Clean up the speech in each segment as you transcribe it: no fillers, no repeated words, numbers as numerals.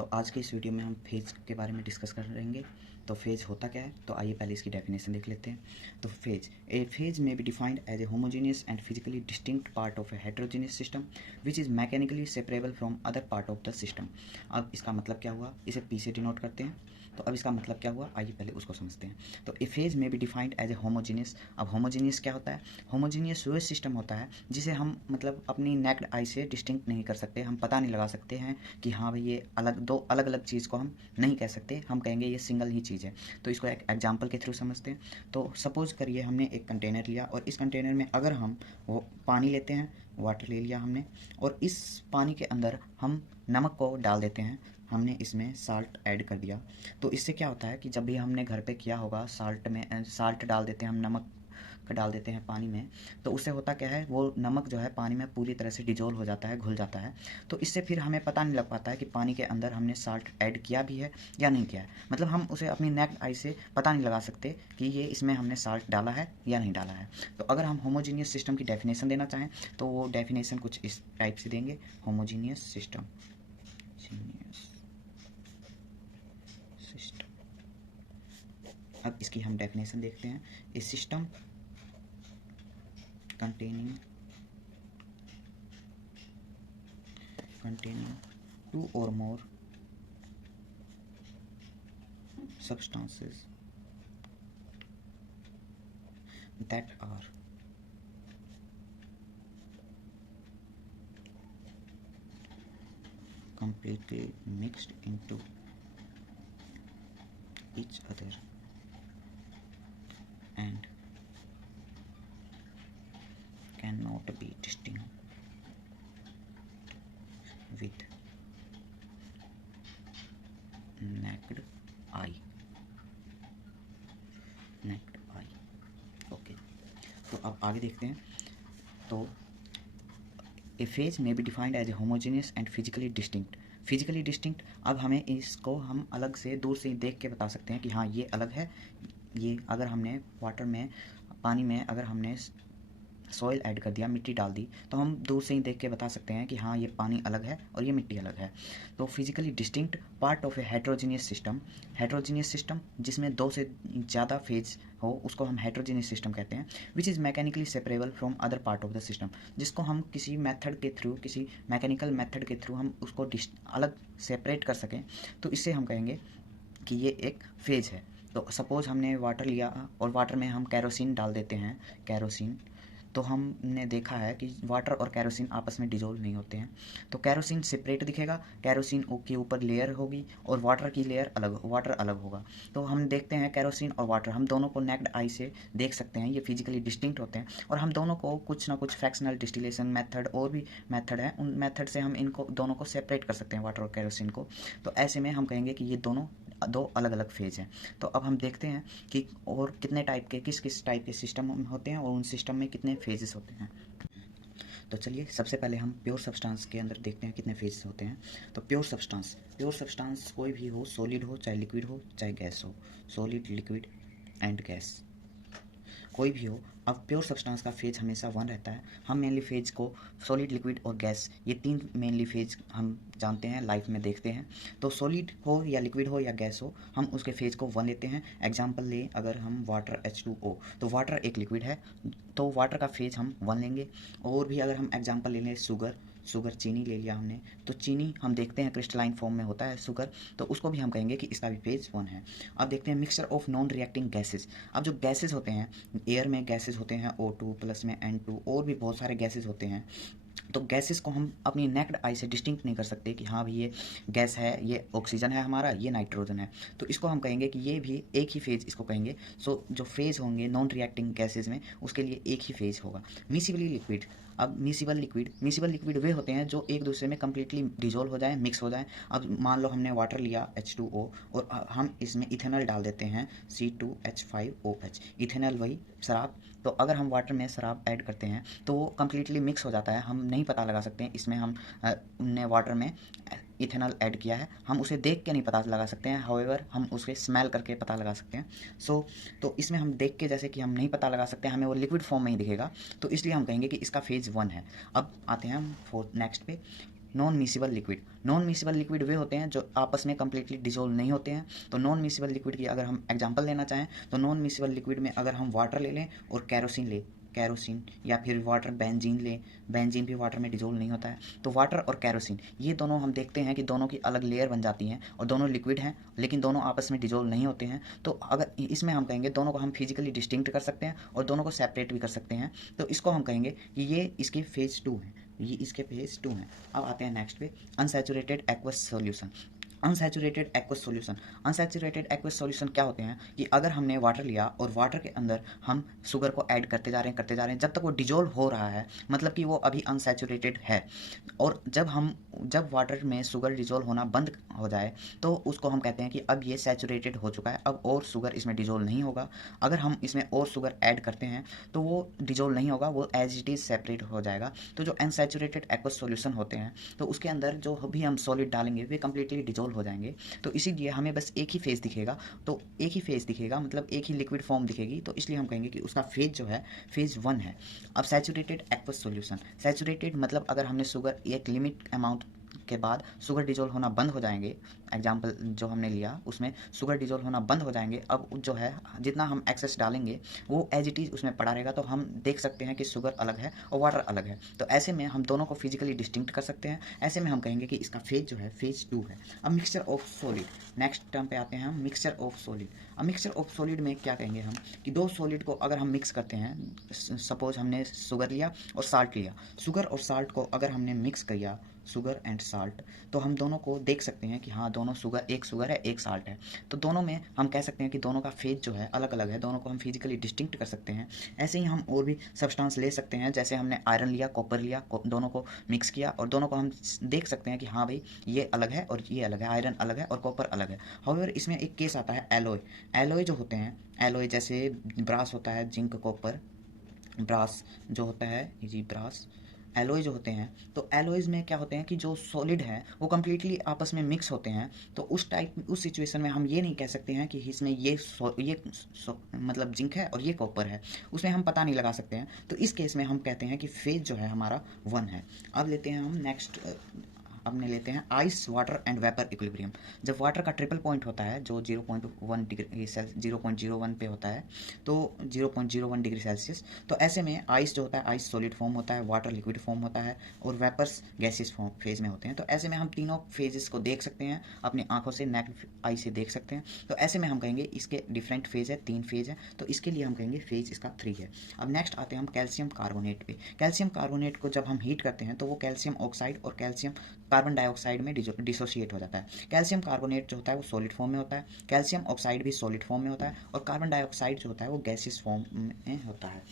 तो आज के इस वीडियो में हम फेज के बारे में डिस्कस करेंगे। तो फेज होता क्या है, तो आइए पहले इसकी डेफिनेशन देख लेते हैं। तो phase may be defined as a homogeneous and physically distinct part of a heterogeneous system which is mechanically separable from other part of the system. अब इसका मतलब क्या हुआ, इसे पी से डिनोट करते हैं। तो अब इसका मतलब क्या हुआ, आइए पहले उसको समझते हैं। तो a phase may be defined as a homogeneous. अब होमोजीनियस क्या होता है? होमोजीनियस वो सिस्टम होता है जिसे हम मतलब अपनी नेक्ड आई से डिस्टिंक्ट नहीं कर सकते, हम पता नहीं लगा सकते हैं कि हाँ भाई ये दो अलग अलग चीज़ को हम नहीं कह सकते, हम कहेंगे ये सिंगल ही चीज़ है। तो इसको एक एग्जांपल के थ्रू समझते हैं। तो सपोज़ करिए हमने एक कंटेनर लिया और इस कंटेनर में अगर हम वो पानी लेते हैं, वाटर ले लिया हमने, और इस पानी के अंदर हम नमक को डाल देते हैं, हमने इसमें साल्ट ऐड कर दिया। तो इससे क्या होता है कि जब भी हमने घर पे किया होगा, साल्ट डाल देते हैं हम, नमक डाल देते हैं पानी में, तो उससे होता क्या है, वो नमक जो है पानी में पूरी तरह से डिजोल्व हो जाता है, घुल जाता है। तो इससे फिर हमें पता नहीं लग पाता है कि पानी के अंदर हमने साल्ट ऐड किया भी है या नहीं किया है। मतलब हम उसे अपनी नेक्ड आई से पता नहीं लगा सकते कि ये इसमें हमने साल्ट डाला है या नहीं डाला है। तो अगर हम होमोजीनियस सिस्टम की डेफिनेशन देना चाहें तो वो डेफिनेशन कुछ इस टाइप से देंगे। होमोजीनियस सिस्टम अब इसकी हम डेफिनेशन देखते हैं। ए system containing two or more substances that are completely mixed into each other and cannot be distinct with naked eye. Okay, तो अब आगे देखते हैं। तो a phase may be defined as a homogeneous and physically distinct. अब हमें इसको हम अलग से दूर से देख के बता सकते हैं कि हाँ ये अलग है। ये अगर हमने पानी में अगर हमने सॉइल ऐड कर दिया, मिट्टी डाल दी, तो हम दूर से ही देख के बता सकते हैं कि हाँ ये पानी अलग है और ये मिट्टी अलग है। तो physically distinct part of A heterogeneous system जिसमें दो से ज़्यादा फेज हो, उसको हम हेट्रोजीनियस सिस्टम कहते हैं। विच is mechanically separable from other part of the system, जिसको हम किसी मैकेनिकल मेथड के थ्रू हम उसको अलग सेपरेट कर सकें, तो इससे हम कहेंगे कि ये एक फेज है। तो सपोज़ हमने वाटर लिया और वाटर में हम कैरोसिन डाल देते हैं, तो हमने देखा है कि वाटर और कैरोसिन आपस में डिजोल्व नहीं होते हैं। तो कैरोसिन सेपरेट दिखेगा, कैरोसिन के ऊपर लेयर होगी और वाटर अलग होगा। तो हम देखते हैं कैरोसिन और वाटर, हम दोनों को नेक्ड आई से देख सकते हैं, ये फिजिकली डिस्टिंक्ट होते हैं। और हम दोनों को कुछ ना कुछ फ्रैक्शनल डिस्टिलेशन मेथड और भी मेथड है, उन मेथड से हम इनको दोनों को सेपरेट कर सकते हैं, वाटर और कैरोसिन को। तो ऐसे में हम कहेंगे कि ये दोनों दो अलग अलग फेज हैं। तो अब हम देखते हैं कि और कितने टाइप के किस टाइप के सिस्टम होते हैं और उन सिस्टम में कितने फेजेस होते हैं। तो चलिए सबसे पहले हम प्योर सब्सटेंस के अंदर देखते हैं कितने फेजेस होते हैं। तो प्योर सब्सटेंस कोई भी हो, सॉलिड हो चाहे लिक्विड हो चाहे गैस हो, सॉलिड, लिक्विड एंड गैस कोई भी हो। अब प्योर सब्सटेंस का फेज हमेशा 1 रहता है। हम मेनली फेज को सॉलिड, लिक्विड और गैस, ये 3 मेनली फेज हम जानते हैं, लाइफ में देखते हैं। तो सॉलिड हो या लिक्विड हो या गैस हो, हम उसके फेज को 1 लेते हैं। एग्जांपल लें अगर हम वाटर H2O, तो वाटर एक लिक्विड है, तो वाटर का फेज हम 1 लेंगे। और भी अगर हम एग्जांपल ले लें शुगर, चीनी ले लिया हमने, तो चीनी हम देखते हैं क्रिस्टलाइन फॉर्म में होता है शुगर, तो उसको भी हम कहेंगे कि इसका भी फेज 1 है। अब देखते हैं mixture of non reacting gases. अब जो गैसेज होते हैं, एयर में गैसेज होते हैं O2 प्लस में N2, और भी बहुत सारे गैसेज होते हैं। तो गैसेस को हम अपनी नेक्ड आई से डिस्टिंक्ट नहीं कर सकते कि हाँ भाई ये गैस है, ये ऑक्सीजन है हमारा, ये नाइट्रोजन है। तो इसको हम कहेंगे कि ये भी एक ही फेज इसको कहेंगे। सो जो फेज होंगे नॉन रिएक्टिंग गैसेज में, उसके लिए एक ही फेज होगा। मिसिबली लिक्विड। अब मिसिबल लिक्विड वे होते हैं जो एक दूसरे में कम्प्लीटली डिजोल्व हो जाए, मिक्स हो जाए। अब मान लो हमने वाटर लिया H2O और हम इसमें इथेनॉल डाल देते हैं C2H5OH, इथेनॉल वही शराब। तो अगर हम वाटर में शराब ऐड करते हैं तो वो कम्प्लीटली मिक्स हो जाता है, हम नहीं पता लगा सकते हैं इसमें हमने वाटर में इथेनॉल ऐड किया है, हम उसे देख के नहीं पता लगा सकते हैं। हाउएवर हम उसे स्मेल करके पता लगा सकते हैं। तो इसमें हम देख के जैसे कि हम नहीं पता लगा सकते, हमें वो लिक्विड फॉर्म में ही दिखेगा, तो इसलिए हम कहेंगे कि इसका फेज 1 है। अब आते हैं हम नेक्स्ट पे। Non miscible liquid. Non miscible liquid वे होते हैं जो आपस में कंप्लीटली डिजोल्व नहीं होते हैं। तो नॉन मिसिबल लिक्विड की अगर हम एग्जांपल लेना चाहें तो नॉन मिसिबल लिक्विड में अगर हम वाटर ले लें और कैरोसिन ले, कैरोसिन या फिर वाटर बेंजीन लें, बेंजीन भी वाटर में डिजोल्व नहीं होता है। तो वाटर और कैरोसिन ये दोनों हम देखते हैं कि दोनों की अलग लेयर बन जाती हैं और दोनों लिक्विड हैं लेकिन दोनों आपस में डिजोल्व नहीं होते हैं। तो अगर इसमें हम कहेंगे दोनों को हम फिजिकली डिस्टिंक्ट कर सकते हैं और दोनों को सेपरेट भी कर सकते हैं। तो इसको हम कहेंगे कि ये इसके फेज 2 हैं, ये इसके फेज 2 हैं। अब आते हैं नेक्स्ट पे, unsaturated aqueous solution. Unsaturated aqueous solution, unsaturated aqueous solution क्या होते हैं कि अगर हमने वाटर लिया और वाटर के अंदर हम शुगर को ऐड करते जा रहे हैं जब तक वो डिजोल्व हो रहा है, मतलब कि वो अभी अनसैचुरेटेड है। और जब वाटर में शुगर डिजोल्व होना बंद हो जाए तो उसको हम कहते हैं कि अब ये सैचुरेटेड हो चुका है, अब और शुगर इसमें डिजोल्व नहीं होगा। अगर हम इसमें और शुगर ऐड करते हैं तो वो डिजोल्व नहीं होगा, वो एज इट इज़ सेपरेट हो जाएगा। तो जो अनसैचुरेटेड एक्वस सॉल्यूशन होते हैं तो उसके अंदर जो भी हम सॉलिड डालेंगे वे कंप्लीटली डिजोल्व हो जाएंगे। तो इसीलिए हमें बस एक ही फेज दिखेगा, तो एक ही फेज दिखेगा मतलब एक ही लिक्विड फॉर्म दिखेगी। तो इसलिए हम कहेंगे कि उसका फेज जो है फेज 1 है। अब सैचुरेटेड एक्वस सॉल्यूशन, सैचुरेटेड मतलब अगर हमने शुगर एक लिमिट अमाउंट के बाद शुगर डिजोल्व होना बंद हो जाएंगे, एग्जाम्पल जो हमने लिया उसमें शुगर डिजोल्व होना बंद हो जाएंगे। अब जो है जितना हम एक्सेस डालेंगे वो एज इट इज़ उसमें पड़ा रहेगा। तो हम देख सकते हैं कि शुगर अलग है और वाटर अलग है। तो ऐसे में हम दोनों को फिजिकली डिस्टिंक्ट कर सकते हैं। ऐसे में हम कहेंगे कि इसका फेज जो है फेज 2 है। अब mixture of solid, next term पे आते हैं हम, मिक्सचर ऑफ सॉलिड। अब मिक्सचर ऑफ सॉलिड में क्या कहेंगे हम कि दो सॉलिड को अगर हम मिक्स करते हैं, सपोज हमने शुगर लिया और साल्ट लिया, शुगर और साल्ट को अगर हमने मिक्स किया, शुगर एंड साल्ट, तो हम दोनों को देख सकते हैं कि हाँ दोनों शुगर है एक साल्ट है। तो दोनों में हम कह सकते हैं कि दोनों का फेज जो है अलग अलग है, दोनों को हम फिजिकली डिस्टिंक्ट कर सकते हैं। ऐसे ही हम और भी सब्सटेंस ले सकते हैं, जैसे हमने आयरन लिया, कॉपर लिया, दोनों को मिक्स किया और दोनों को हम देख सकते हैं कि हाँ भाई ये अलग है और ये अलग है, आयरन अलग है और कॉपर अलग है। हाउएवर इसमें एक केस आता है एलॉय। एलॉय जो होते हैं, एलॉय जैसे ब्रास होता है, जिंक कॉपर, ब्रास जो होता है जी ब्रास, एलॉय जो होते हैं। तो एलॉयज़ में क्या होते हैं कि जो सॉलिड है वो कम्प्लीटली आपस में मिक्स होते हैं। तो उस सिचुएशन में हम ये नहीं कह सकते हैं कि इसमें मतलब जिंक है और ये कॉपर है, उसमें हम पता नहीं लगा सकते हैं। तो इस केस में हम कहते हैं कि फेज जो है हमारा 1 है। अब लेते हैं हम नेक्स्ट, अपने लेते हैं ice water and vapour equilibrium. जब वाटर का ट्रिपल पॉइंट होता है जो 0.1 डिग्री 0.01 पे होता है, तो 0.01 डिग्री सेल्सियस, तो ऐसे में आइस जो होता है, आइस सॉलिड फॉर्म होता है, वाटर लिक्विड फॉर्म होता है और वेपर्स गैसियस फॉर्म फेज में होते हैं। तो ऐसे में हम तीनों फेजेस को देख सकते हैं अपनी आंखों से, नेक्ड आई से देख सकते हैं। तो ऐसे में हम कहेंगे इसके डिफरेंट फेज है, 3 फेज है, तो इसके लिए हम कहेंगे फेज इसका 3 है। अब नेक्स्ट आते हैं हम कैल्शियम कार्बोनेट पे। कैल्शियम कार्बोनेट को जब हम हीट करते हैं तो वो कैल्शियम ऑक्साइड और कैल्शियम कार्बन डाइऑक्साइड में डिसोशिएट हो जाता है। कैल्शियम कार्बोनेट जो होता है वो सॉलिड फॉर्म में होता है, कैल्शियम ऑक्साइड भी सॉलिड फॉर्म में होता है और कार्बन डाइऑक्साइड जो होता है वो गैसियस फॉर्म में होता है।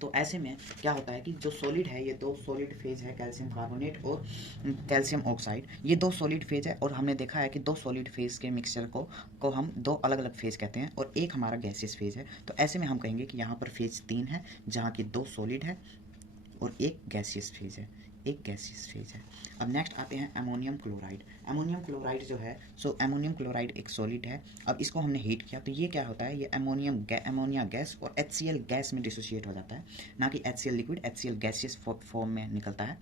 तो ऐसे में क्या होता है कि जो सॉलिड है, ये 2 सॉलिड फेज है, कैल्शियम कार्बोनेट और कैल्शियम ऑक्साइड, ये 2 सॉलिड फेज है। और हमने देखा है कि 2 सॉलिड फेज के मिक्सचर को हम 2 अलग अलग फेज कहते हैं और एक हमारा गैसियस फेज है। तो ऐसे में हम कहेंगे कि यहाँ पर फेज 3 है जहाँ की 2 सॉलिड है और एक गैसियस फेज है, एक गैसियस फेज है। अब नेक्स्ट आते हैं अमोनियम क्लोराइड। अमोनियम क्लोराइड जो है, अमोनियम क्लोराइड एक सॉलिड है। अब इसको हमने हीट किया तो ये क्या होता है, ये अमोनिया गैस और HCl गैस में डिसोशिएट हो जाता है, ना कि HCl liquid, HCl gaseous form में निकलता है।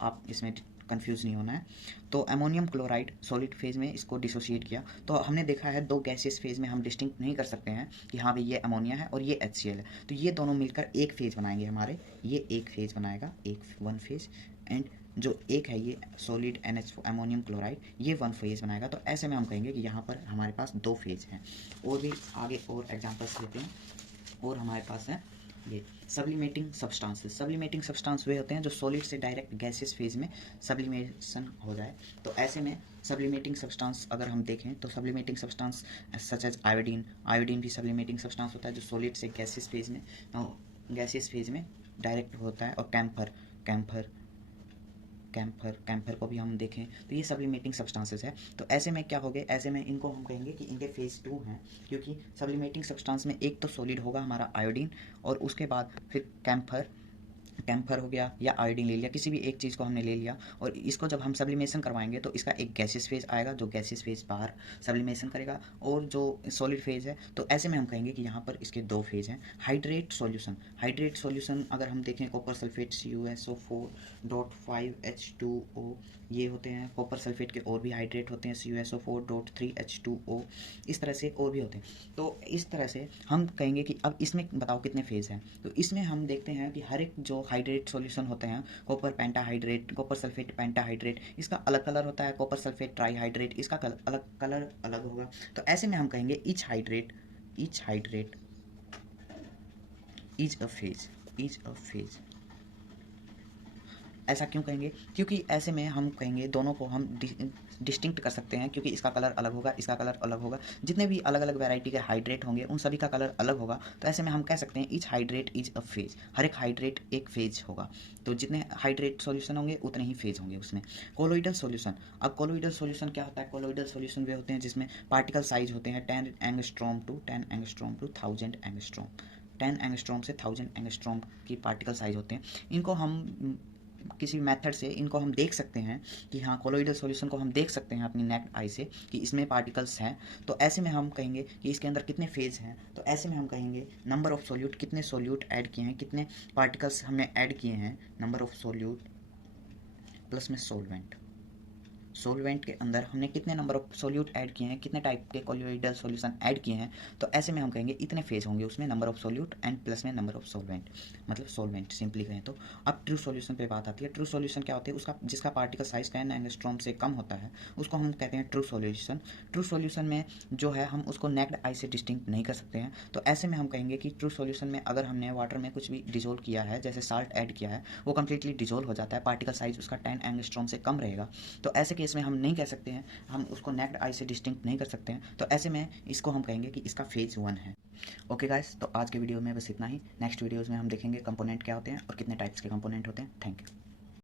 आप इसमें कंफ्यूज नहीं होना है। तो अमोनियम क्लोराइड सॉलिड फेज में इसको डिसोशिएट किया तो हमने देखा है 2 गैसियस फेज में हम डिस्टिंक्ट नहीं कर सकते हैं कि हाँ भाई ये अमोनिया है और ये HCl है। तो ये दोनों मिलकर एक फेज बनाएंगे हमारे, ये एक फेज बनाएगा, एक 1 फेज, एंड जो एक है ये सॉलिड NH4 अमोनियम क्लोराइड, ये 1 फेज बनाएगा। तो ऐसे में हम कहेंगे कि यहाँ पर हमारे पास 2 फेज हैं। और भी आगे और एग्जांपल्स लेते हैं। और हमारे पास है ये सब्लिमेटिंग सब्सटेंसेस। सब्लिमेटिंग सब्सटेंस वे होते हैं जो सॉलिड से डायरेक्ट गैसियस फेज में सब्लिमेशन हो जाए। तो ऐसे में सब्लिमेटिंग सब्सटेंस अगर हम देखें तो sublimating substance such as iodine, iodine भी सब्लिमेटिंग सब्सटेंस होता है जो सॉलिड से गैसियस फेज में डायरेक्ट होता है। और कैम्फर को भी हम देखें तो ये सब्लिमेटिंग सब्सटेंसेस है। तो ऐसे में क्या हो गए, ऐसे में इनको हम कहेंगे कि इनके फेज 2 हैं, क्योंकि सब्लिमेटिंग सब्सटेंस में एक तो सॉलिड होगा हमारा आयोडीन और उसके बाद फिर कैम्फर हो गया या आयोडीन ले लिया, किसी भी एक चीज़ को हमने ले लिया और इसको जब हम सब्लिमेशन करवाएंगे तो इसका एक गैसियस फेज आएगा, जो गैसियस फेज बाहर सब्लिमेशन करेगा और जो सॉलिड फेज है, तो ऐसे में हम कहेंगे कि यहाँ पर इसके दो फेज हैं। हाइड्रेट सॉल्यूशन अगर हम देखें कॉपर सल्फेट CuSO4.5H2O, ये होते हैं कॉपर सल्फेट के। और भी हाइड्रेट होते हैं CuSO4.3H2O, इस तरह से और भी होते हैं। तो इस तरह से हम कहेंगे कि अब इसमें बताओ कितने फेज हैं। तो इसमें हम देखते हैं कि हर एक जो हाइड्रेट सॉल्यूशन होते हैं, copper pentahydrate, copper sulphate pentahydrate, इसका अलग कलर होता है। कॉपर सल्फेट ट्राईहाइड्रेट, इसका अलग कलर अलग होगा। तो ऐसे में हम कहेंगे each hydrate is a phase. ऐसा क्यों कहेंगे? क्योंकि ऐसे में हम कहेंगे दोनों को हम डिस्टिंक्ट कर सकते हैं, क्योंकि इसका कलर अलग होगा, इसका कलर अलग होगा। जितने भी अलग अलग वैरायटी के हाइड्रेट होंगे उन सभी का कलर अलग होगा। तो ऐसे में हम कह सकते हैं each hydrate is a phase, हर एक हाइड्रेट एक फेज होगा। तो जितने हाइड्रेट सॉल्यूशन होंगे उतने ही फेज होंगे उसमें। कोलोइडल सॉल्यूशन, अब कोलोइडल सॉल्यूशन क्या होता है? कोलोइडल सॉल्यूशन वे होते हैं जिसमें पार्टिकल साइज होते हैं 10 एंगस्ट्रॉम टू 1000 एंगस्ट्रॉम। 10 एंगस्ट्रॉम से 1000 एंगस्ट्रॉम की पार्टिकल साइज होते हैं। इनको हम किसी मेथड से इनको हम देख सकते हैं कि हाँ, कोलोइडल सॉल्यूशन को हम देख सकते हैं अपनी नेक्ड आई से कि इसमें पार्टिकल्स हैं। तो ऐसे में हम कहेंगे कि इसके अंदर कितने फेज हैं। तो ऐसे में हम कहेंगे नंबर ऑफ सोल्यूट, कितने सोल्यूट ऐड किए हैं, कितने पार्टिकल्स हमने ऐड किए हैं। नंबर ऑफ सोल्यूट प्लस में सोलवेंट के अंदर हमने कितने नंबर ऑफ सोल्यूट ऐड किए हैं, कितने टाइप के कोलोइडल सॉल्यूशन ऐड किए हैं। तो ऐसे में हम कहेंगे इतने फेज होंगे उसमें, number of solute and plus में नंबर ऑफ सोलवेंट, मतलब सोलवेंट सिंपली कहें तो। अब ट्रू सॉल्यूशन पे बात आती है। ट्रू सॉल्यूशन क्या होते हैं? उसका जिसका पार्टिकल साइज 10 एंगस्ट्रॉम से कम होता है उसको हम कहते हैं ट्रू सॉल्यूशन। ट्रू सॉल्यूशन में जो है हम उसको नेक्ड आई से डिस्टिंक्ट नहीं कर सकते हैं। तो ऐसे में हम कहेंगे कि ट्रू सॉल्यूशन में अगर हमने वाटर में कुछ भी डिजोल्व किया है, जैसे साल्ट ऐड किया है, वो कंप्लीटली डिजोल्व हो जाता है, पार्टिकल साइज उसका 10 एंगस्ट्रॉम से कम रहेगा। तो ऐसे केस में हम नहीं कह सकते हैं, हम उसको नेक्ड आई से डिस्टिंक्ट नहीं कर सकते हैं। तो ऐसे में इसको हम कहेंगे कि इसका फेज 1 है। ओके गाइस, तो आज के वीडियो में बस इतना ही। नेक्स्ट वीडियोज़ में हम देखेंगे कंपोनेंट क्या होते हैं और कितने टाइप्स के कंपोनेंट होते हैं। Thank you.